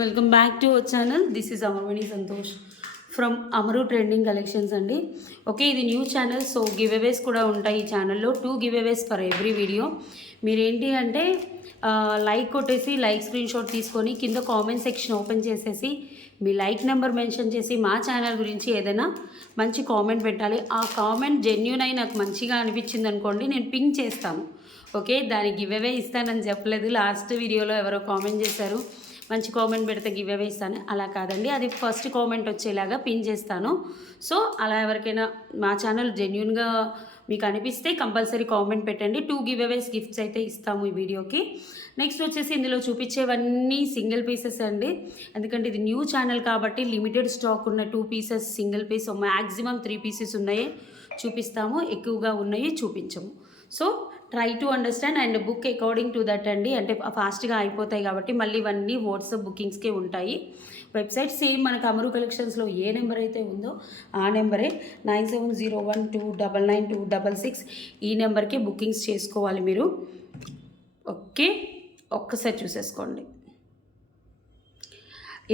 Welcome back to our channel. This is Amarvani Santosh from Amaru trending collections అండి. Okay, ఇది new channel, so giveaways కూడా ఉంటాయి ఈ ఛానల్లో. 2 giveaways for every video. మీరేంటి అంటే లైక్ కొట్టేసి లైక్ స్క్రీన్ షాట్ తీసుకొని కింద కామెంట్ సెక్షన్ ఓపెన్ చేసేసి మీ లైక్ నెంబర్ మెన్షన్ చేసి మా ఛానల్ గురించి ఏదైనా మంచి కామెంట్ పెట్టాలి. ఆ కామెంట్ జెన్యూన్ అయి నాకు మంచిగా అనిపించింది అనుకోండి, నేను పింక్ చేస్తాను. ఓకే, దానికి గివ్ అవే ఇస్తానని చెప్పలేదు. లాస్ట్ వీడియోలో ఎవరో కామెంట్ చేశారు, మంచి కామెంట్ పెడితే గివ్ అవే ఇస్తాను. అలా కాదండి, అది ఫస్ట్ కామెంట్ వచ్చేలాగా పిన్ చేస్తాను. సో అలా ఎవరికైనా మా ఛానల్ జెన్యూన్గా మీకు అనిపిస్తే కంపల్సరీ కామెంట్ పెట్టండి. 2 గివ్ అవేస్ గిఫ్ట్స్ అయితే ఇస్తాము ఈ వీడియోకి. నెక్స్ట్ వచ్చేసి ఇందులో చూపించేవన్నీ సింగిల్ పీసెస్ అండి, ఎందుకంటే ఇది న్యూ ఛానల్ కాబట్టి లిమిటెడ్ స్టాక్ ఉన్న 2 pieces single piece, maximum 3 pieces ఉన్నాయి చూపిస్తాము, ఎక్కువగా ఉన్నాయి చూపించము. So try to understand and book according to that అండి. అంటే ఫాస్ట్గా అయిపోతాయి కాబట్టి మళ్ళీ ఇవన్నీ వాట్సాప్ బుకింగ్స్కే ఉంటాయి. వెబ్సైట్ సేమ్ మనకు అమరు కలెక్షన్స్లో ఏ నెంబర్ అయితే ఉందో ఆ నెంబరే 9701299266 ఈ నెంబర్కి బుకింగ్స్ చేసుకోవాలి మీరు. ఓకే, ఒక్కసారి చూసేసుకోండి.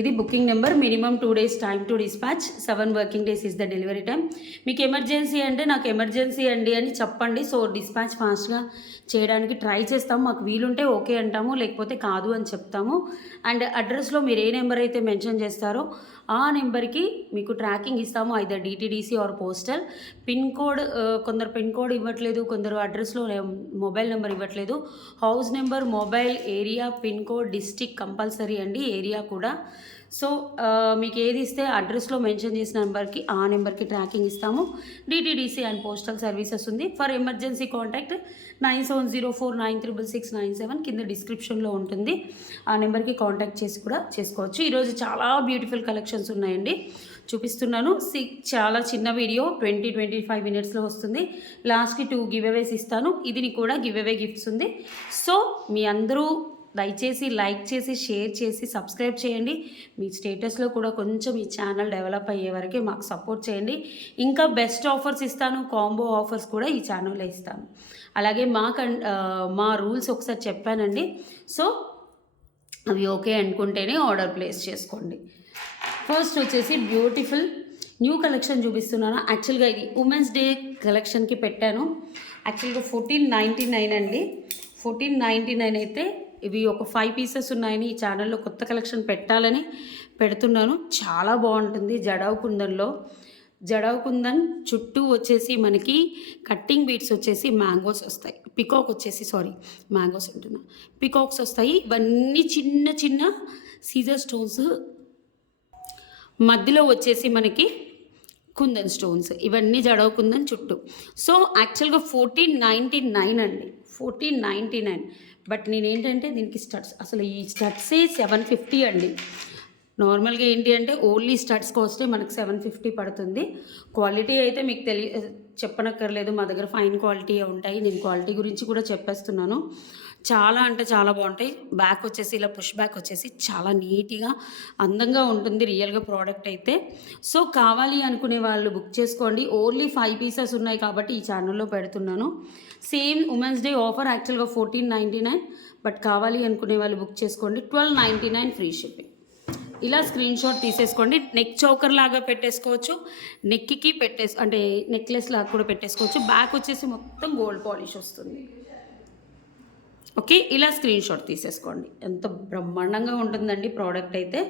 ఇది booking number. Minimum 2 days time to dispatch, 7 working days is the delivery time. మీకు ఎమర్జెన్సీ అంటే నాకు ఎమర్జెన్సీ అండి అని చెప్పండి, సో డిస్పాచ్ ఫాస్ట్గా చేయడానికి ట్రై చేస్తాము. మాకు వీలుంటే ఓకే అంటాము, లేకపోతే కాదు అని చెప్తాము. అండ్ అడ్రస్లో మీరు ఏ నెంబర్ అయితే మెన్షన్ చేస్తారో ఆ నెంబర్కి మీకు ట్రాకింగ్ ఇస్తాము, either DTDC or postal. Pin code, కొందరు పిన్ కోడ్ ఇవ్వట్లేదు, కొందరు అడ్రస్లో మొబైల్ నెంబర్ ఇవ్వట్లేదు. House number, mobile, area, pin code, district compulsory అండి, ఏరియా కూడా. సో మీకు ఏది ఇస్తే అడ్రస్లో మెన్షన్ చేసిన నెంబర్కి ఆ నెంబర్కి ట్రాకింగ్ ఇస్తాము. డిటీడీసీ అండ్ పోస్టల్ సర్వీసెస్ ఉంది. ఫర్ ఎమర్జెన్సీ కాంటాక్ట్ 9704936697 కింద డిస్క్రిప్షన్లో ఉంటుంది. ఆ నెంబర్కి కాంటాక్ట్ చేసి కూడా చేసుకోవచ్చు. ఈరోజు చాలా బ్యూటిఫుల్ కలెక్షన్స్ ఉన్నాయండి, చూపిస్తున్నాను. చాలా చిన్న వీడియో, 20-25 minutesలో వస్తుంది. లాస్ట్కి 2 గివ్ అవేస్ ఇస్తాను. ఇది కూడా గివ్ అవే గిఫ్ట్స్ ఉంది. సో మీ అందరూ దయచేసి లైక్ చేసి షేర్ చేసి సబ్స్క్రైబ్ చేయండి. మీ స్టేటస్లో కూడా కొంచెం ఈ ఛానల్ డెవలప్ అయ్యే వరకే మాకు సపోర్ట్ చేయండి. ఇంకా బెస్ట్ ఆఫర్స్ ఇస్తాను, కాంబో ఆఫర్స్ కూడా ఈ ఛానల్లో ఇస్తాను. అలాగే మా రూల్స్ ఒకసారి చెప్పానండి, సో అవి ఓకే అనుకుంటేనే ఆర్డర్ ప్లేస్ చేసుకోండి. ఫస్ట్ వచ్చేసి బ్యూటిఫుల్ న్యూ కలెక్షన్ చూపిస్తున్నాను. యాక్చువల్గా ఇది ఉమెన్స్ డే కలెక్షన్కి పెట్టాను. యాక్చువల్గా 1499 అండి. 1499 అయితే ఇవి ఒక 5 pieces ఉన్నాయని ఈ ఛానల్లో కొత్త కలెక్షన్ పెట్టాలని పెడుతున్నాను. చాలా బాగుంటుంది. జడావ్ కుందన్ చుట్టూ వచ్చేసి మనకి కట్టింగ్ బీట్స్ వచ్చేసి మ్యాంగోస్ వస్తాయి. మ్యాంగోస్ ఉంటున్నా, పికాక్స్ వస్తాయి. ఇవన్నీ చిన్న చిన్న సీజర్ స్టోన్స్, మధ్యలో వచ్చేసి మనకి కుందన్ స్టోన్స్, ఇవన్నీ జడావ్ కుందన్ చుట్టూ. సో యాక్చువల్గా 1499 అండి, 1499. బట్ నేనేంటంటే దీనికి స్టడ్స్, అసలు ఈ స్టడ్సే 750 అండి. నార్మల్గా ఏంటి అంటే ఓన్లీ స్టడ్స్ కాస్టే మనకు 750 పడుతుంది. క్వాలిటీ అయితే మీకు చెప్పనక్కర్లేదు, మా దగ్గర ఫైన్ క్వాలిటీ ఉంటాయి. నేను క్వాలిటీ గురించి కూడా చెప్పేస్తున్నాను. చాలా అంటే చాలా బాగుంటాయి. బ్యాక్ వచ్చేసి ఇలా పుష్ బ్యాక్ వచ్చేసి చాలా నీట్గా అందంగా ఉంటుంది రియల్గా ప్రోడక్ట్ అయితే. సో కావాలి అనుకునే వాళ్ళు బుక్ చేసుకోండి. ఓన్లీ 5 pieces ఉన్నాయి కాబట్టి ఈ ఛానల్లో పెడుతున్నాను. సేమ్ ఉమెన్స్ డే ఆఫర్ యాక్చువల్గా 1499, బట్ కావాలి అనుకునే వాళ్ళు బుక్ చేసుకోండి. 1299 ఫ్రీ షిప్పింగ్. ఇలా స్క్రీన్ షాట్ తీసేసుకోండి. నెక్ చౌకర్ లాగా పెట్టేసుకోవచ్చు, నెక్కి అంటే నెక్లెస్ లాగా కూడా పెట్టేసుకోవచ్చు. బ్యాక్ వచ్చేసి మొత్తం గోల్డ్ పాలిష్ వస్తుంది. ఓకే, ఇలా స్క్రీన్ షాట్ తీసేసుకోండి. ఎంత బ్రహ్మాండంగా ఉంటుందండి ప్రోడక్ట్ అయితే.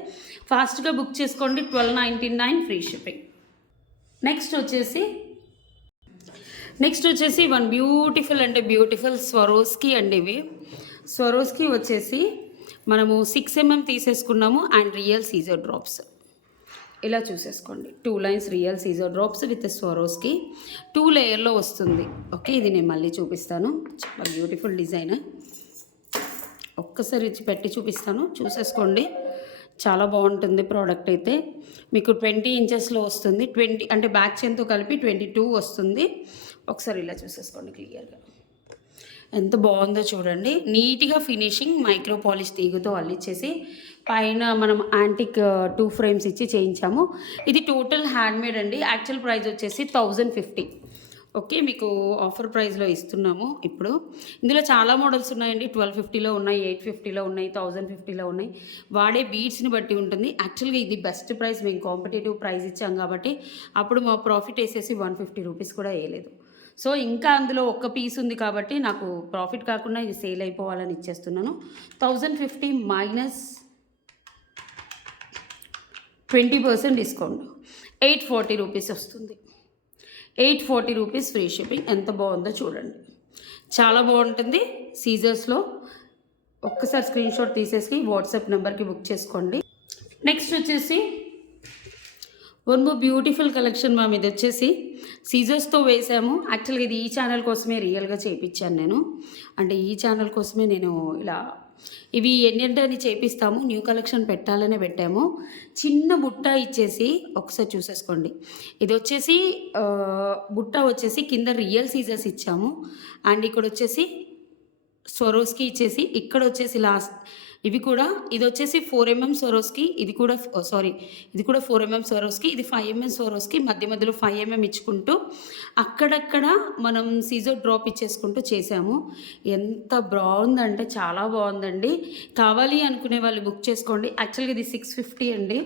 ఫాస్ట్గా బుక్ చేసుకోండి. 1299 ఫ్రీ షిప్పింగ్. నెక్స్ట్ వచ్చేసి వన్ బ్యూటిఫుల్ స్వరోస్కి అండి. ఇవి స్వరోస్కి వచ్చేసి మనము 6 mm తీసేసుకున్నాము అండ్ రియల్ సీజర్ డ్రాప్స్ ఇలా చూసేసుకోండి. 2 lines రియల్ సీజర్ డ్రాప్స్ విత్ స్వరోస్కి 2 layerలో వస్తుంది. ఓకే, ఇది నేను మళ్ళీ చూపిస్తాను. చాలా బ్యూటిఫుల్ డిజైన్. ఒక్కసారి పెట్టి చూపిస్తాను, చూసేసుకోండి. చాలా బాగుంటుంది ప్రోడక్ట్ అయితే. మీకు 20 inchesలో వస్తుంది. 20 అంటే బ్యాక్ చైన్తో కలిపి 22 వస్తుంది. ఒకసారి ఇలా చూసేసుకోండి క్లియర్గా. ఎంత బాగుందో చూడండి. నీట్గా ఫినిషింగ్ మైక్రో పాలిష్ తీగుతో అల్లిచ్చేసి పైన మనం యాంటిక్ 2 frames ఇచ్చి చేయించాము. ఇది టోటల్ హ్యాండ్మేడ్ అండి. యాక్చువల్ ప్రైస్ వచ్చేసి 1050. ఓకే, మీకు ఆఫర్ ప్రైస్లో ఇస్తున్నాము ఇప్పుడు. ఇందులో చాలా మోడల్స్ ఉన్నాయండి. 1250లో ఉన్నాయి, 850లో ఉన్నాయి, 1050లో ఉన్నాయి. వాడే బీడ్స్ని బట్టి ఉంటుంది. యాక్చువల్గా ఇది బెస్ట్ ప్రైస్, మేము కాంపిటేటివ్ ప్రైస్ ఇచ్చాం కాబట్టి అప్పుడు మా ప్రాఫిట్ వేసేసి 150 రూపీస్ కూడా వేయలేదు. సో ఇంకా అందులో ఒక్క పీస్ ఉంది కాబట్టి నాకు ప్రాఫిట్ కాకుండా ఇది సేల్ అయిపోవాలని ఇచ్చేస్తున్నాను. 1050 మైనస్ 20% డిస్కౌంట్ 840 రూపీస్ వస్తుంది. 840 రూపీస్ ఫ్రీ షిప్పింగ్. ఎంత బాగుందో చూడండి, చాలా బాగుంటుంది. సీజర్స్లో ఒక్కసారి స్క్రీన్ షాట్ తీసేసి వాట్సాప్ నెంబర్కి బుక్ చేసుకోండి. నెక్స్ట్ వచ్చేసి one more beautiful collection ma'am. ఇది వచ్చేసి సీజర్స్తో వేసాము. యాక్చువల్గా ఇది ఈ ఛానల్ కోసమే రియల్గా చేయించాను నేను. అంటే ఈ ఛానల్ కోసమే నేను ఇలా ఇవి ఏంటంటే అని చేపిస్తాము, న్యూ కలెక్షన్ పెట్టాలనే పెట్టాము. చిన్న బుట్ట ఇచ్చేసి ఒకసారి చూసేసుకోండి. ఇది వచ్చేసి బుట్ట వచ్చేసి కింద రియల్ సీజర్స్ ఇచ్చాము. అండ్ ఇక్కడ వచ్చేసి స్వరోస్కి ఇచ్చేసి ఇక్కడ వచ్చేసి లాస్ట్ ఇవి కూడా ఇది వచ్చేసి 4mm స్వరోస్కి, ఇది కూడా ఇది కూడా 4mm స్వరోస్కి, ఇది 5mm స్వరోస్కి, మధ్య మధ్యలో 5mm ఇచ్చుకుంటూ అక్కడక్కడ మనం సీజర్ డ్రాప్ ఇచ్చేసుకుంటూ చేసాము. ఎంత బాగుందంటే చాలా బాగుందండి. కావాలి అనుకునే వాళ్ళు బుక్ చేసుకోండి. యాక్చువల్గా ఇది 650 అండి.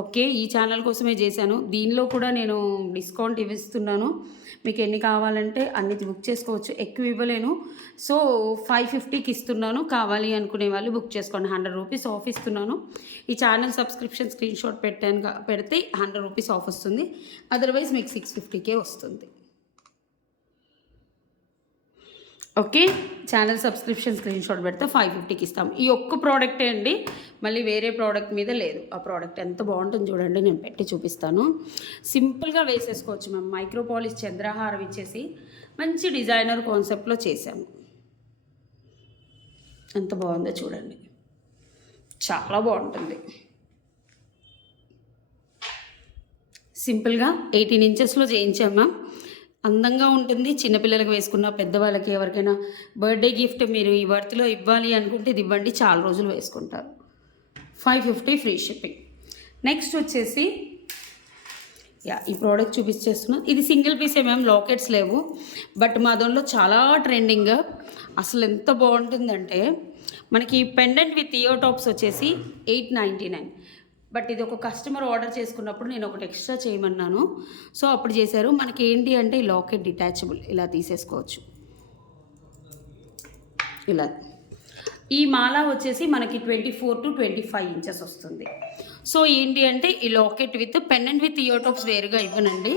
ఓకే, ఈ ఛానల్ కోసమే చేశాను. దీనిలో కూడా నేను డిస్కౌంట్ ఇస్తున్నాను. మీకు ఎన్ని కావాలంటే అన్ని బుక్ చేసుకోవచ్చు, ఎక్కువ ఇవ్వలేను. సో 550కి ఇస్తున్నాను. కావాలి అనుకునే వాళ్ళు బుక్ చేసుకోండి. 100 రూపీస్ ఆఫ్ ఇస్తున్నాను. ఈ ఛానల్ సబ్స్క్రిప్షన్ స్క్రీన్ షాట్ పెడితే 100 రూపీస్ ఆఫ్ వస్తుంది. అదర్వైజ్ మీకు 650కే వస్తుంది. Okay, channel subscription screen shot పెడితే 550కి ఇస్తాం. ఈ ఒక్క ప్రోడక్టే అండి, మళ్ళీ వేరే ప్రోడక్ట్ మీద లేదు. ఆ ప్రోడక్ట్ ఎంత బాగుంటుంది చూడండి, నేను పెట్టి చూపిస్తాను. సింపుల్గా వేసేసుకోవచ్చు మేము. మైక్రో పాలిష్ చంద్రహారం ఇచ్చేసి మంచి డిజైనర్ కాన్సెప్ట్లో చేసాము. ఎంత బాగుందో చూడండి, చాలా బాగుంటుంది. సింపుల్గా 18 ఇంచెస్లో చేయించామా, అందంగా ఉంటుంది. చిన్నపిల్లలకు వేసుకున్న, పెద్దవాళ్ళకి ఎవరికైనా బర్త్డే గిఫ్ట్ మీరు ఈ వర్త్లో ఇవ్వాలి అనుకుంటే ఇది ఇవ్వండి, చాలా రోజులు వేసుకుంటారు. 550 ఫ్రీ షిప్పింగ్. నెక్స్ట్ వచ్చేసి ఈ ప్రోడక్ట్ చూపించేస్తున్నాను. ఇది సింగిల్ పీసే మ్యామ్, లాకెట్స్ లేవు. బట్ మా దానిలో చాలా ట్రెండింగ్, అసలు ఎంత బాగుంటుందంటే మనకి పెండెంట్ విత్ ఇయర్ టాప్స్ వచ్చేసి 899. బట్ ఇది ఒక కస్టమర్ ఆర్డర్ చేసుకున్నప్పుడు నేను ఒకటి ఎక్స్ట్రా చేయమన్నాను, సో అప్పుడు చేశారు. మనకి ఏంటి అంటే ఈ లాకెట్ డిటాచబుల్, ఇలా తీసేసుకోవచ్చు. ఇలా ఈ మాల వచ్చేసి మనకి 24 to 25 ఇంచెస్ వస్తుంది. సో ఏంటి అంటే ఈ locket with pendant with ear tops వేరుగా ఇవ్వనండి.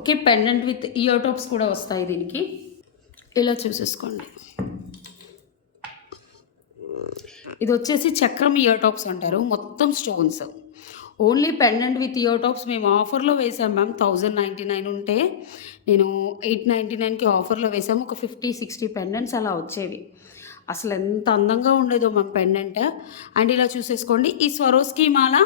Okay, pendant with ear tops కూడా వస్తాయి దీనికి. ఇలా చూసేసుకోండి. ఇది వచ్చేసి చక్రం ఇయర్ టాప్స్ అంటారు, మొత్తం stones. Only pendant with ear tops మేము ఆఫర్లో వేసాం మ్యామ్. 1099 ఉంటే నేను 899కి ఆఫర్లో వేసాము. ఒక 50-60 పెండెంట్స్ అలా వచ్చేవి. అసలు ఎంత అందంగా ఉండేదో మ్యామ్ పెండెంట్. అండ్ ఇలా చూసేసుకోండి. ఈ స్వరోస్కి మాల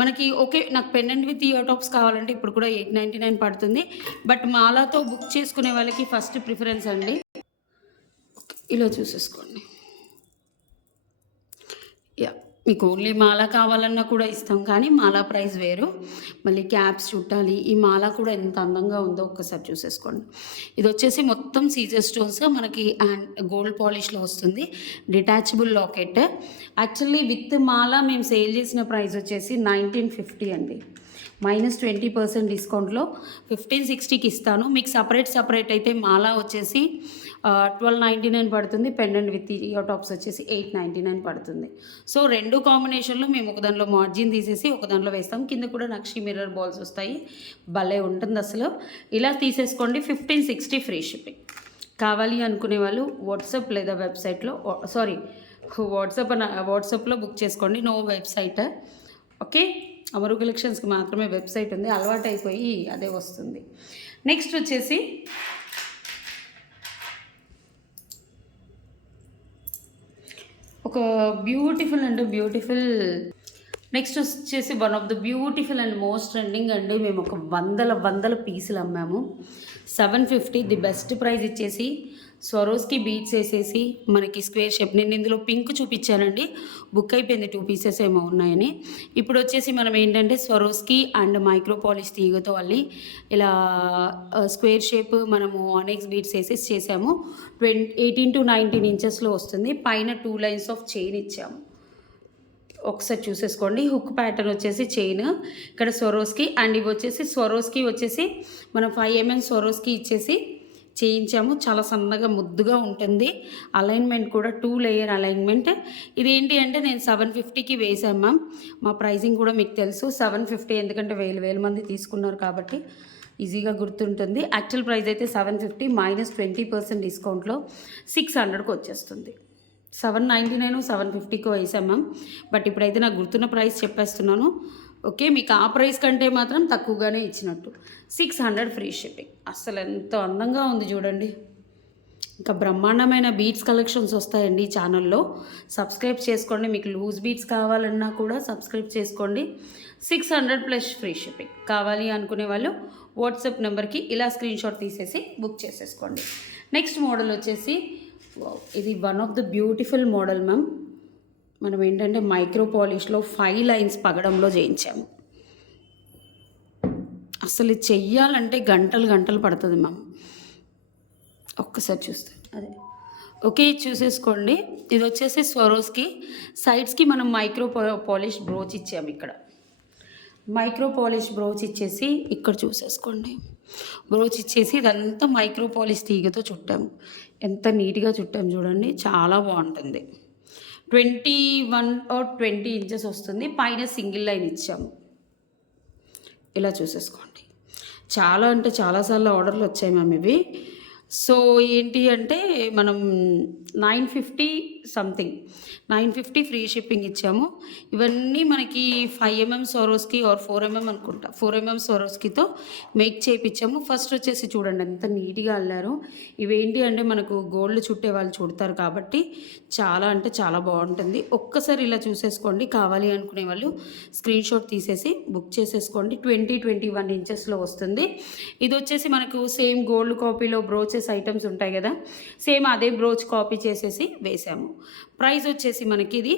మనకి ఓకే, నాకు పెండెంట్ విత్ ఇయర్ టాప్స్ కావాలంటే ఇప్పుడు కూడా 899 పడుతుంది. బట్ మాలతో బుక్ చేసుకునే వాళ్ళకి ఫస్ట్ ప్రిఫరెన్స్ అండి. ఇలా చూసేసుకోండి. మీకు ఓన్లీ మాల కావాలన్నా కూడా ఇస్తాం, కానీ మాల ప్రైస్ వేరు. మళ్ళీ క్యాప్స్ చుట్టాలి. ఈ మాల కూడా ఎంత అందంగా ఉందో ఒక్కసారి చూసేసుకోండి. ఇది వచ్చేసి మొత్తం సీజర్ స్టోన్స్ మనకి గోల్డ్ పాలిష్లో వస్తుంది. Detachable locket. యాక్చువల్లీ విత్ మాల మేము సేల్ చేసిన ప్రైస్ వచ్చేసి 1950 అండి. మైనస్ 20% డిస్కౌంట్లో 1560కి ఇస్తాను. మీకు సపరేట్ అయితే మాల వచ్చేసి 1299 పడుతుంది. పెండెంట్ విత్ ఇయర్ టాప్స్ వచ్చేసి 899 పడుతుంది. సో రెండు కాంబినేషన్లో మేము ఒక దాంట్లో మార్జిన్ తీసేసి ఒక దాంట్లో వేస్తాం. కింద కూడా నక్షి మిర్రర్ బాల్స్ వస్తాయి, భలే ఉంటుంది అసలు. ఇలా తీసేసుకోండి. 1560 ఫ్రీ షిప్పింగ్. కావాలి అనుకునే వాళ్ళు వాట్సాప్ లేదా వెబ్సైట్లో వాట్సాప్లో బుక్ చేసుకోండి. No website. ఓకే, అమరు కలెక్షన్స్కి మాత్రమే వెబ్సైట్ ఉంది, అలవాటు అయిపోయి అదే వస్తుంది. నెక్స్ట్ వచ్చేసి ఒక బ్యూటిఫుల్ నెక్స్ట్ వచ్చేసి one of the beautiful and most trending అండి. మేము ఒక వందల పీసులు అమ్మాము. 750 ది బెస్ట్ ప్రైస్ ఇచ్చేసి స్వరోస్కి బీట్స్ వేసేసి మనకి స్క్వేర్ షేప్, నేను ఇందులో పింక్ చూపించానండి, బుక్ అయిపోయింది 2 పీసెస్ ఏమో ఉన్నాయని. ఇప్పుడు వచ్చేసి మనం ఏంటంటే స్వరోస్కి అండ్ మైక్రో పాలిష్ తీగతో అల్లి ఇలా స్క్వేర్ షేప్ మనము ఆనెక్స్ బీట్స్ వేసేసి చేసాము. 18 to 19 ఇంచెస్లో వస్తుంది. పైన 2 లైన్స్ ఆఫ్ చైన్ ఇచ్చాము. ఒకసారి చూసేసుకోండి. హుక్ ప్యాటర్న్ వచ్చేసి చైన్ ఇక్కడ స్వరోస్కి, అండ్ ఇవి వచ్చేసి స్వరోస్కి వచ్చేసి మనం 5 mm స్వరోస్కి ఇచ్చేసి చేయించాము. చాలా సన్నగా ముద్దుగా ఉంటుంది. అలైన్మెంట్ కూడా 2 లేయర్ అలైన్మెంట్. ఇది ఏంటి అంటే నేను 750కి వేసాను మ్యామ్. మా ప్రైజింగ్ కూడా మీకు తెలుసు 750, ఎందుకంటే వేల మంది తీసుకున్నారు కాబట్టి ఈజీగా గుర్తుంటుంది. యాక్చువల్ ప్రైస్ అయితే 750 మైనస్ 20% డిస్కౌంట్లో 600కి వచ్చేస్తుంది. 799 750కో వేసాం మ్యామ్. బట్ ఇప్పుడైతే నాకు గుర్తున్న ప్రైస్ చెప్పేస్తున్నాను. ఓకే, మీకు ఆ ప్రైస్ కంటే మాత్రం తక్కువగానే ఇచ్చినట్టు. 600 ఫ్రీ షిప్పింగ్. అసలు ఎంత అందంగా ఉంది చూడండి. ఇంకా బ్రహ్మాండమైన బీట్స్ కలెక్షన్స్ వస్తాయండి ఈ ఛానల్లో. సబ్స్క్రైబ్ చేసుకోండి. మీకు లూజ్ బీట్స్ కావాలన్నా కూడా సబ్స్క్రైబ్ చేసుకోండి. 600 ప్లస్ ఫ్రీ షిప్పింగ్. కావాలి అనుకునే వాళ్ళు వాట్సాప్ నెంబర్కి ఇలా స్క్రీన్షాట్ తీసేసి బుక్ చేసేసుకోండి. నెక్స్ట్ మోడల్ వచ్చేసి ఇది one of the beautiful model ma'am. మనం ఏంటంటే మైక్రో పాలిష్లో 5 లైన్స్ పగడంలో చేయించాము. అసలు ఇది చెయ్యాలంటే గంటలు పడుతుంది మ్యామ్. ఒక్కసారి చూస్తే అదే ఓకే చూసేసుకోండి. ఇది వచ్చేసి స్వరోస్కి సైడ్స్కి మనం మైక్రో పాలిష్ బ్రోచ్ ఇచ్చాము. ఇక్కడ మైక్రో పాలిష్ బ్రోచ్ ఇచ్చేసి ఇక్కడ చూసేసుకోండి. బ్రోచ్ ఇచ్చేసి ఇదంతా మైక్రో పాలిష్ తీగతో చుట్టాము. ఎంత నీట్గా చుట్టాము చూడండి, చాలా బాగుంటుంది. 21 or 20 ఇంచెస్ వస్తుంది. పైన సింగిల్ లైన్ ఇచ్చాము. ఇలా చూసేసుకోండి. చాలా అంటే చాలాసార్లు ఆర్డర్లు వచ్చాయి మ్యామ్ ఇవి. సో ఏంటి అంటే మనం 950 సంథింగ్ 950 ఫ్రీ షిప్పింగ్ ఇచ్చాము. ఇవన్నీ మనకి 5 mm స్వరోస్కి ఆర్ 4 mm అనుకుంటా, 4 mm స్వరోస్కితో మేక్ చేయించాము. ఫస్ట్ వచ్చేసి చూడండి ఎంత నీట్గా అల్లారు. ఇవేంటి అంటే మనకు గోల్డ్ చుట్టే వాళ్ళు చుడతారు కాబట్టి చాలా అంటే చాలా బాగుంటుంది. ఒక్కసారి ఇలా చూసేసుకోండి. కావాలి అనుకునే వాళ్ళు స్క్రీన్ షాట్ తీసేసి బుక్ చేసేసుకోండి. 20-21 ఇంచెస్లో వస్తుంది. ఇది వచ్చేసి మనకు సేమ్ గోల్డ్ కాపీలో బ్రోచెస్ ఐటమ్స్ ఉంటాయి కదా, సేమ్ అదే బ్రోచ్ కాపీ చేసేసి వేసాము. ప్రైస్ వచ్చేసి మనకి ఇది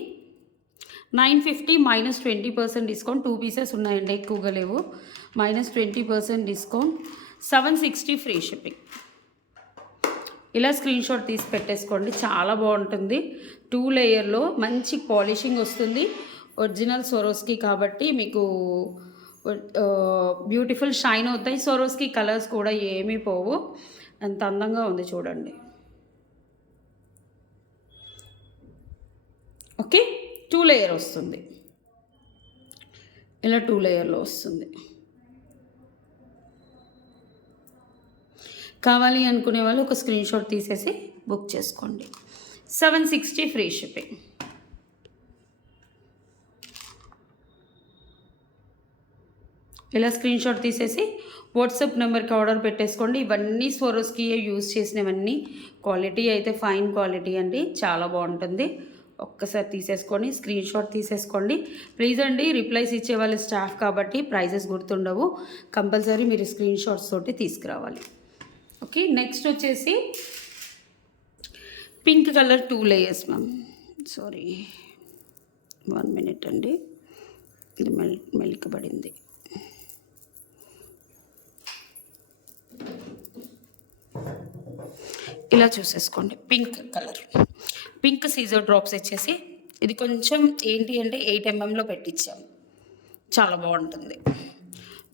950 మైనస్ 20% డిస్కౌంట్. 2 పీసెస్ ఉన్నాయండి, ఎక్కువగా లేవు. Minus 20% discount, 760 free shipping. ఇలా స్క్రీన్ షాట్ తీసి పెట్టేసుకోండి. చాలా బాగుంటుంది. 2 లేయర్లో మంచి పాలిషింగ్ వస్తుంది. ఒరిజినల్ స్వరోస్కి కాబట్టి మీకు బ్యూటిఫుల్ షైన్ అవుతాయి. స్వరోస్కి కలర్స్ కూడా ఏమీ పోవు. ఎంత అందంగా ఉంది చూడండి. ఓకే, 2 లేయర్ వస్తుంది. ఇలా 2 లేయర్లో వస్తుంది. కావాలి అనుకునే వాళ్ళు ఒక స్క్రీన్ షాట్ తీసేసి బుక్ చేసుకోండి. 760 ఫ్రీ షిప్పింగ్. ఇలా స్క్రీన్ షాట్ తీసేసి వాట్సాప్ నెంబర్కి ఆర్డర్ పెట్టేసుకోండి. ఇవన్నీ స్వరోస్కి యూజ్ చేసినవన్నీ. క్వాలిటీ అయితే ఫైన్ క్వాలిటీ అండి, చాలా బాగుంటుంది. ఒక్కసారి తీసేసుకొని స్క్రీన్ షాట్ తీసేసుకోండి ప్లీజ్ అండి. రిప్లైస్ ఇచ్చే వాళ్ళ స్టాఫ్ కాబట్టి ప్రైజెస్ గుర్తుండవు. కంపల్సరీ మీరు స్క్రీన్ షాట్స్ తోటి తీసుకురావాలి. ఓకే, నెక్స్ట్ వచ్చేసి pink colour 2 layers ma'am. Sorry 1 minute అండి, ఇది మెలికబడింది. ఇలా చూసేసుకోండి. పింక్ కలర్, పింక్ సీజర్ డ్రాప్స్ ఇచ్చేసి ఇది కొంచెం ఏంటి అంటే 8 mmలో పెట్టించాము. చాలా బాగుంటుంది.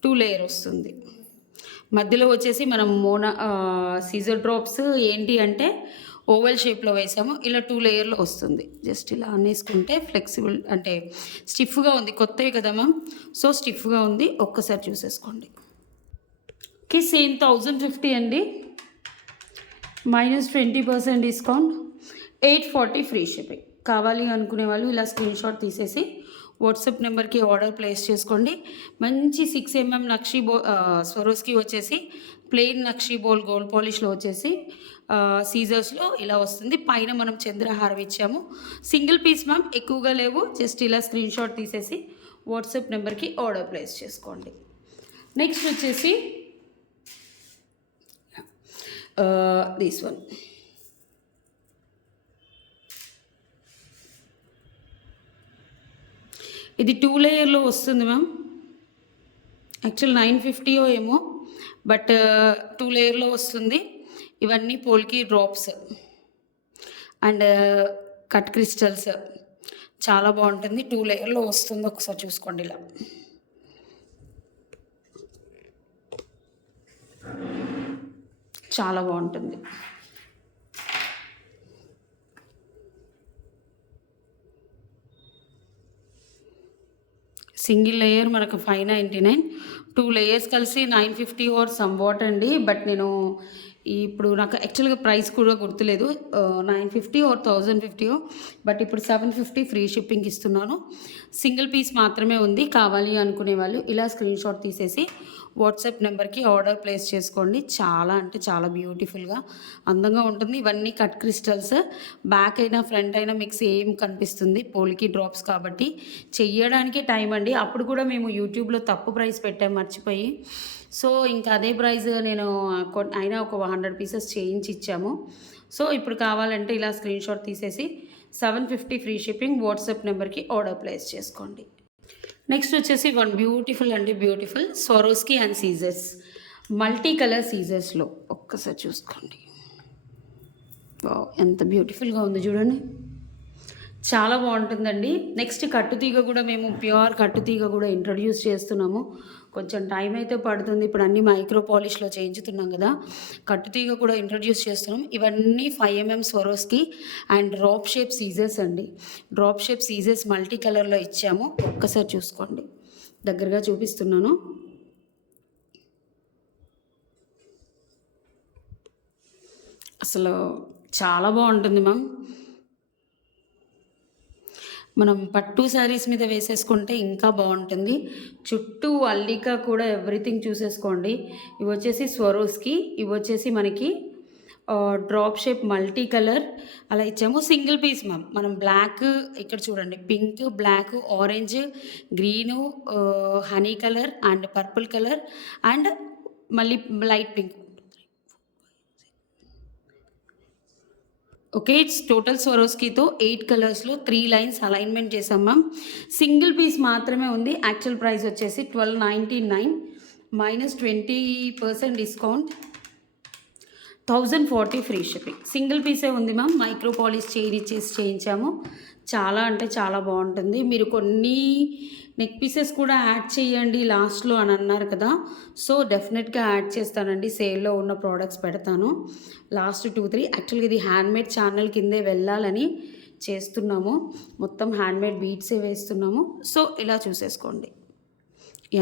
2 లేయర్ వస్తుంది. మధ్యలో వచ్చేసి మనం సీజర్ డ్రాప్స్ ఏంటి అంటే ఓవెల్ షేప్లో వేసాము. ఇలా 2 లేయర్లో వస్తుంది. జస్ట్ ఇలా అనేసుకుంటే ఫ్లెక్సిబుల్ అంటే స్టిఫ్గా ఉంది. కొత్తవి కదా మ్యామ్, సో స్టిఫ్గా ఉంది. ఒక్కసారి చూసేసుకోండి. ఓకే, సేమ్ 1050 అండి, మైనస్ 20% డిస్కౌంట్, 840 ఫ్రీ షిప్పింగ్. కావాలి అనుకునే వాళ్ళు ఇలా స్క్రీన్ షాట్ తీసేసి వాట్సాప్ నెంబర్కి ఆర్డర్ ప్లేస్ చేసుకోండి. మంచి 6 mm నక్షి స్వరోస్కి వచ్చేసి ప్లెయిన్ నక్షి బోల్ గోల్డ్ పాలిష్లో వచ్చేసి సీజర్స్లో ఇలా వస్తుంది. పైన మనం చంద్రహారం ఇచ్చాము. సింగిల్ పీస్ మ్యామ్, ఎక్కువగా లేవు. జస్ట్ ఇలా స్క్రీన్ షాట్ తీసేసి వాట్సాప్ నెంబర్కి ఆర్డర్ ప్లేస్ చేసుకోండి. నెక్స్ట్ వచ్చేసి దిస్ వన్ ఇది 2 లేయర్లో వస్తుంది మ్యామ్. యాక్చువల్ 950 ఏమో, బట్ 2 లేయర్లో వస్తుంది. ఇవన్నీ పోల్కి డ్రాప్స్ అండ్ కట్ క్రిస్టల్స్, చాలా బాగుంటుంది. 2 లేయర్లో వస్తుంది, ఒకసారి చూసుకోండి. ఇలా చాలా బాగుంటుంది. సింగిల్ లేయర్ మనకు 599, 2 లేయర్స్ కలిసి 950 ఆర్ సమ్ వాట్ అండి. బట్ నేను ఇప్పుడు నాకు యాక్చువల్గా ప్రైస్ కూడా గుర్తులేదు, 950 ఆర్ 1050, బట్ ఇప్పుడు 750 ఫ్రీ షిప్పింగ్ ఇస్తున్నాను. సింగిల్ పీస్ మాత్రమే ఉంది. కావాలి అనుకునే వాళ్ళు ఇలా స్క్రీన్ షాట్ తీసేసి వాట్సాప్ నెంబర్కి ఆర్డర్ ప్లేస్ చేసుకోండి. చాలా అంటే చాలా బ్యూటిఫుల్గా అందంగా ఉంటుంది. ఇవన్నీ కట్ క్రిస్టల్స్, బ్యాక్ అయినా ఫ్రంట్ అయినా మీకు సేమ్ కనిపిస్తుంది. పోల్కి డ్రాప్స్ కాబట్టి చెయ్యడానికి టైం అండి. అప్పుడు కూడా మేము యూట్యూబ్లో తప్పు ప్రైస్ పెట్టాం మర్చిపోయి. సో ఇంకా అదే ప్రైస్ నేను అయినా ఒక 100 పీసెస్ చేయించి ఇచ్చాము. సో ఇప్పుడు కావాలంటే ఇలా స్క్రీన్ షాట్ తీసేసి 750 ఫ్రీ షిప్పింగ్ వాట్సాప్ నెంబర్కి ఆర్డర్ ప్లేస్ చేసుకోండి. నెక్స్ట్ వచ్చేసి వన్ బ్యూటిఫుల్ అండి, బ్యూటిఫుల్ స్వరోస్కి అండ్ సీజర్స్, మల్టీ కలర్ సీజర్స్లో ఒక్కసారి చూసుకోండి. ఎంత బ్యూటిఫుల్గా ఉంది చూడండి, చాలా బాగుంటుందండి. నెక్స్ట్ కట్టుతీగ కూడా మేము ప్యూర్ కట్టుతీగ కూడా ఇంట్రడ్యూస్ చేస్తున్నాము. కొంచెం టైం అయితే పడుతుంది, ఇప్పుడు అన్నీ మైక్రో పాలిష్లో చేయించుతున్నాం కదా. కట్టుతీగ కూడా ఇంట్రడ్యూస్ చేస్తున్నాం. ఇవన్నీ 5mm Swarovski and drop shape scissors అండి. డ్రాప్ షేప్ సీజర్స్ మల్టీ కలర్లో ఇచ్చాము. ఒక్కసారి చూసుకోండి, దగ్గరగా చూపిస్తున్నాను. అసలు చాలా బాగుంటుంది మ్యామ్. మనం పట్టు శారీస్ మీద వేసేసుకుంటే ఇంకా బాగుంటుంది. చుట్టూ అల్లిక కూడా ఎవ్రీథింగ్ చూసేసుకోండి. ఇవి వచ్చేసి స్వరోస్కి, ఇవి వచ్చేసి మనకి డ్రాప్ షేప్ మల్టీ కలర్ అలా ఇచ్చాము. Single piece ma'am. మనం బ్లాక్ ఇక్కడ చూడండి, pink, black, orange, green, honey colour and purple colour and మళ్ళీ light pink. Okay, it's total స్వరోస్కీతో 8 కలర్స్లో 3 లైన్స్ అలైన్మెంట్ చేసాం మ్యామ్. సింగిల్ పీస్ మాత్రమే ఉంది. యాక్చువల్ ప్రైస్ వచ్చేసి 1299 minus 20% discount, 1040 free shipping. Single పీసే ఉంది మ్యామ్. మైక్రో పాలిష్ చేయించాము. చాలా అంటే చాలా బాగుంటుంది. మీరు కొన్ని నెక్ పీసెస్ కూడా యాడ్ చేయండి లాస్ట్లో అని అన్నారు కదా. సో డెఫినెట్గా యాడ్ చేస్తానండి. సేల్లో ఉన్న ప్రోడక్ట్స్ పెడతాను లాస్ట్ 2-3. యాక్చువల్గా ఇది హ్యాండ్మేడ్ ఛానల్ కిందే వెళ్ళాలని చేస్తున్నాము. మొత్తం హ్యాండ్మేడ్ బీట్సే వేస్తున్నాము. సో ఇలా చూసేసుకోండి,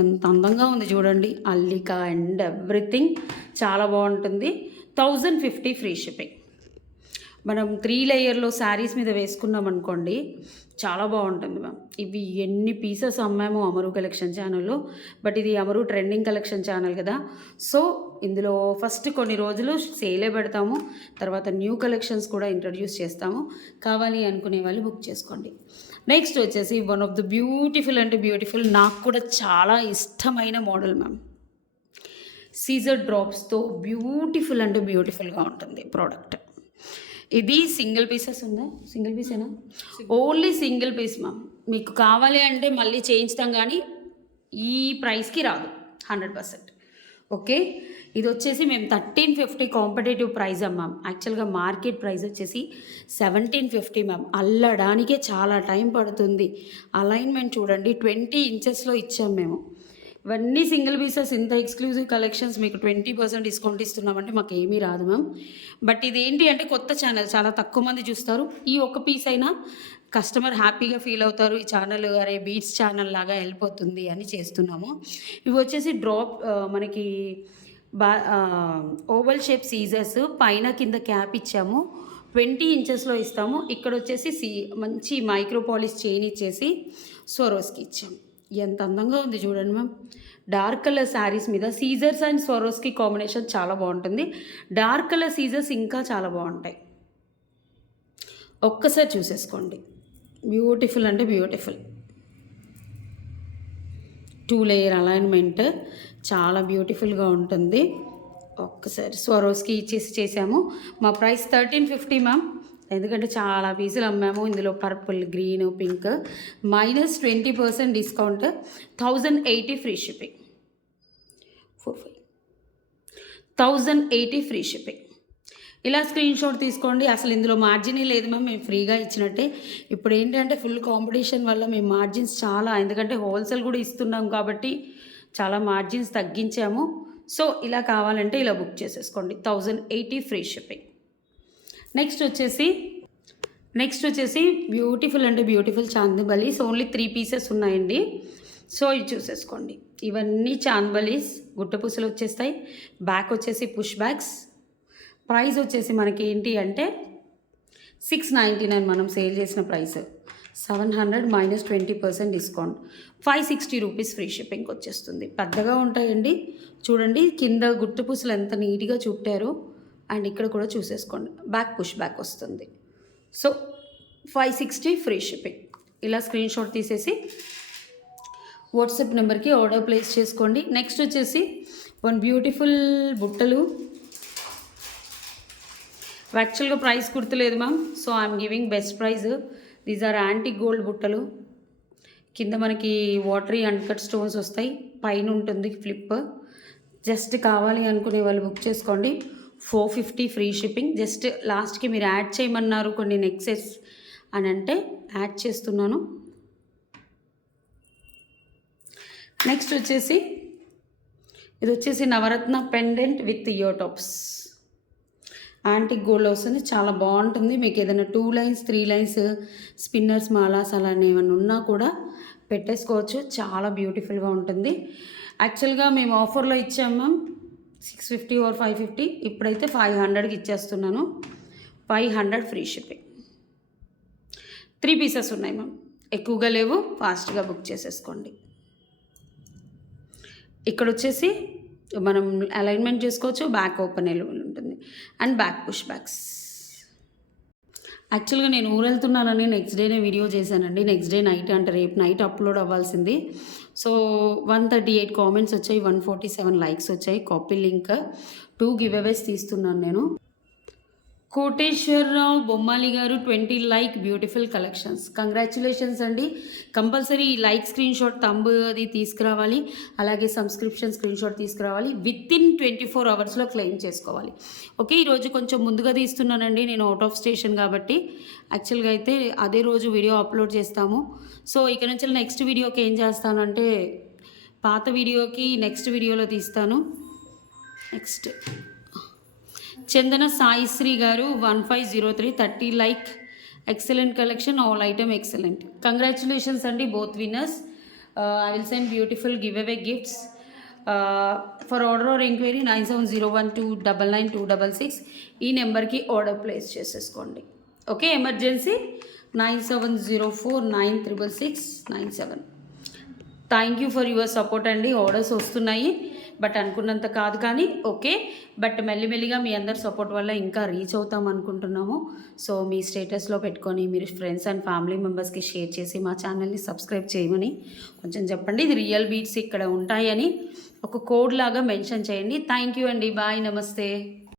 ఎంత అందంగా ఉంది చూడండి. అల్లిక అండ్ ఎవ్రీథింగ్ చాలా బాగుంటుంది. 1050 ఫ్రీ షిప్పింగ్. మనం 3 లేయర్లో శారీస్ మీద వేసుకున్నాం అనుకోండి, చాలా బాగుంటుంది మ్యామ్. ఇవి ఎన్ని పీసెస్ అమ్మామో అమరు కలెక్షన్ ఛానల్లో. బట్ ఇది అమరు ట్రెండింగ్ కలెక్షన్ ఛానల్ కదా. సో ఇందులో ఫస్ట్ కొన్ని రోజులు సేలే పెడతాము, తర్వాత న్యూ కలెక్షన్స్ కూడా ఇంట్రడ్యూస్ చేస్తాము. కావాలి అనుకునే వాళ్ళు బుక్ చేసుకోండి. నెక్స్ట్ వచ్చేసి వన్ ఆఫ్ ద బ్యూటిఫుల్ అంటే బ్యూటిఫుల్, నాకు కూడా చాలా ఇష్టమైన మోడల్ మ్యామ్. సీజర్ డ్రాప్స్తో బ్యూటిఫుల్ అంటే బ్యూటిఫుల్గా ఉంటుంది ప్రోడక్ట్. ఇది సింగిల్ పీసెస్ ఉందా? సింగిల్ పీసేనా? Only single piece ma'am. మీకు కావాలి అంటే మళ్ళీ చేయించుతాం, కానీ ఈ ప్రైస్కి రాదు 100%. ఓకే, ఇది వచ్చేసి మేము 1350 కాంపిటేటివ్ ప్రైజ్ మ్యామ్. యాక్చువల్గా మార్కెట్ ప్రైస్ వచ్చేసి 1750 మ్యామ్. అల్లడానికే చాలా టైం పడుతుంది. అలైన్మెంట్ చూడండి, 20 ఇంచెస్లో ఇచ్చాం మేము. ఇవన్నీ సింగిల్ పీసెస్. ఇంత ఎక్స్క్లూజివ్ కలెక్షన్స్ మీకు 20% డిస్కౌంట్ ఇస్తున్నామంటే మాకు ఏమీ రాదు మ్యామ్. బట్ ఇది ఏంటి అంటే కొత్త ఛానల్, చాలా తక్కువ మంది చూస్తారు. ఈ ఒక్క పీస్ అయినా కస్టమర్ హ్యాపీగా ఫీల్ అవుతారు. ఈ ఛానల్ అరే బీట్స్ ఛానల్ లాగా వెళ్ళిపోతుంది అని చేస్తున్నాము. ఇవి వచ్చేసి డ్రాప్ మనకి ఓవల్ షేప్ సీజర్స్, పైన కింద క్యాప్ ఇచ్చాము. 20 ఇంచెస్లో ఇస్తాము. ఇక్కడ వచ్చేసి మంచి మైక్రో పాలిష్ చైన్ ఇచ్చేసి స్వరోస్కి ఇచ్చాము. ఎంత అందంగా ఉంది చూడండి మ్యామ్. డార్క్ కలర్ శారీస్ మీద సీజర్స్ అండ్ స్వరోస్కి కాంబినేషన్ చాలా బాగుంటుంది. డార్క్ కలర్ సీజర్స్ ఇంకా చాలా బాగుంటాయి. ఒక్కసారి చూసేసుకోండి, బ్యూటిఫుల్ అంటే బ్యూటిఫుల్. 2 లేయర్ అలైన్మెంట్ చాలా బ్యూటిఫుల్గా ఉంటుంది. ఒక్కసారి స్వరోస్కి చేసాము. మా ప్రైస్ 1350 మ్యామ్. ఎందుకంటే చాలా పీసులు అమ్మాము. ఇందులో purple, green, pink. -20% discount, 1080 free shipping. 1080 free shipping. ఇలా స్క్రీన్ షాట్ తీసుకోండి. అసలు ఇందులో మార్జిన్ లేదు మ్యామ్, మేము ఫ్రీగా ఇచ్చినట్టే. ఇప్పుడు ఏంటంటే ఫుల్ కాంపిటీషన్ వల్ల మేము మార్జిన్స్ చాలా, ఎందుకంటే హోల్సేల్ కూడా ఇస్తున్నాం కాబట్టి చాలా మార్జిన్స్ తగ్గించాము. సో ఇలా కావాలంటే ఇలా బుక్ చేసేసుకోండి. 1080 ఫ్రీ షిప్పింగ్. నెక్స్ట్ వచ్చేసి బ్యూటిఫుల్ అంటే బ్యూటిఫుల్ చాందిబలీస్. ఓన్లీ 3 పీసెస్ ఉన్నాయండి. సో ఇది చూసేసుకోండి. ఇవన్నీ చాందిబలీస్, గుట్టపూసలు వచ్చేస్తాయి. బ్యాక్ వచ్చేసి పుష్ బ్యాగ్స్. ప్రైస్ వచ్చేసి మనకి ఏంటి అంటే 699 మనం సేల్ చేసిన ప్రైస్. 700 -20% డిస్కౌంట్, 560 రూపీస్ ఫ్రీ షిప్పింగ్కి వచ్చేస్తుంది. పెద్దగా ఉంటాయండి. చూడండి కింద గుట్టపూసలు ఎంత నీట్గా చుట్టారు. అండ్ ఇక్కడ కూడా చూసేసుకోండి, బ్యాక్ పుష్ బ్యాక్ వస్తుంది. So 560 free shipping. ఇలా స్క్రీన్ షాట్ తీసేసి వాట్సాప్ నెంబర్కి ఆర్డర్ ప్లేస్ చేసుకోండి. నెక్స్ట్ వచ్చేసి వన్ బ్యూటిఫుల్ బుట్టలు. యాక్చువల్గా ప్రైస్ గుర్తులేదు ma'am, so I'm giving best price. These are antique gold బుట్టలు. కింద మనకి వాటరీ అన్కట్ స్టోన్స్ వస్తాయి, పైన ఉంటుంది ఫ్లిప్. జస్ట్ కావాలి అనుకునే వాళ్ళు బుక్ చేసుకోండి. 450 ఫ్రీ షిప్పింగ్. జస్ట్ లాస్ట్కి మీరు యాడ్ చేయమన్నారు కొన్ని నెక్సెస్ అని అంటే యాడ్ చేస్తున్నాను. నెక్స్ట్ వచ్చేసి ఇది వచ్చేసి navaratna pendant with ear tops. Antique gold వస్తుంది, చాలా బాగుంటుంది. మీకు ఏదైనా 2 లైన్స్ 3 లైన్స్ స్పిన్నర్స్ మాలాస్ అలా ఏమైనా ఉన్నా కూడా పెట్టేసుకోవచ్చు. చాలా బ్యూటిఫుల్గా ఉంటుంది. యాక్చువల్గా మేము ఆఫర్లో ఇచ్చాము మ్యామ్ 650 or 550. ఇప్పుడైతే 500కి ఇచ్చేస్తున్నాను. 500 ఫ్రీ షిప్పింగ్. 3 పీసెస్ ఉన్నాయి మ్యామ్, ఎక్కువగా లేవు. ఫాస్ట్గా బుక్ చేసేసుకోండి. ఇక్కడ వచ్చేసి మనం అలైన్మెంట్ చేసుకోవచ్చు. బ్యాక్ ఓపెన్ ఉంటుంది అండ్ బ్యాక్ పుష్ బ్యాక్స్. యాక్చువల్గా నేను ఊరు వెళ్తున్నానని నెక్స్ట్ డేనే వీడియో చేశానండి. నెక్స్ట్ డే నైట్ అంటే రేపు నైట్ అప్లోడ్ అవ్వాల్సింది. సో 138 కామెంట్స్ వచ్చాయి, 147 లైక్స్ వచ్చాయి. కాపీ లింక్ 2 గివ్ అవేస్ తీస్తున్నాను నేను. కోటేశ్వరరావు బొమ్మాలి గారు 20 లైక్ బ్యూటిఫుల్ కలెక్షన్స్. కంగ్రాచులేషన్స్ అండి. కంపల్సరీ ఈ లైక్ స్క్రీన్ షాట్ తంబు అది తీసుకురావాలి. అలాగే సబ్స్క్రిప్షన్ స్క్రీన్ షాట్ తీసుకురావాలి. వితిన్ 24 అవర్స్లో క్లెయిమ్ చేసుకోవాలి. ఓకే, ఈరోజు కొంచెం ముందుగా తీస్తున్నానండి, నేను అవుట్ ఆఫ్ స్టేషన్ కాబట్టి. యాక్చువల్గా అయితే అదే రోజు వీడియో అప్లోడ్ చేస్తాము. సో ఇక నుంచి నెక్స్ట్ వీడియోకి ఏం చేస్తానంటే పాత వీడియోకి నెక్స్ట్ వీడియోలో తీస్తాను. నెక్స్ట్ చందన సాయిశ్రీ గారు 1503 30 like. Excellent collection, all item excellent. Congratulations అండి both winners. I will send beautiful give away gifts. For order or enquiry 9701299266 ఈ నెంబర్కి ఆర్డర్ ప్లేస్ చేసేసుకోండి. Okay, emergency 9704966697. Thank you for your support అండి. Orders వస్తున్నాయి, but అనుకున్నంత కాదు కానీ okay. But మెల్లిమెల్లిగా మీ అందరి సపోర్ట్ వల్ల ఇంకా రీచ్ అవుతాం అనుకుంటున్నాము. సో మీ స్టేటస్లో పెట్టుకొని మీరు ఫ్రెండ్స్ అండ్ ఫ్యామిలీ మెంబర్స్కి షేర్ చేసి మా ఛానల్ని సబ్స్క్రైబ్ చేయమని కొంచెం చెప్పండి. ఇది రియల్ బీట్స్ ఇక్కడ ఉంటాయని ఒక కోడ్ లాగా మెన్షన్ చేయండి. థ్యాంక్ యూ అండి. బాయ్, నమస్తే.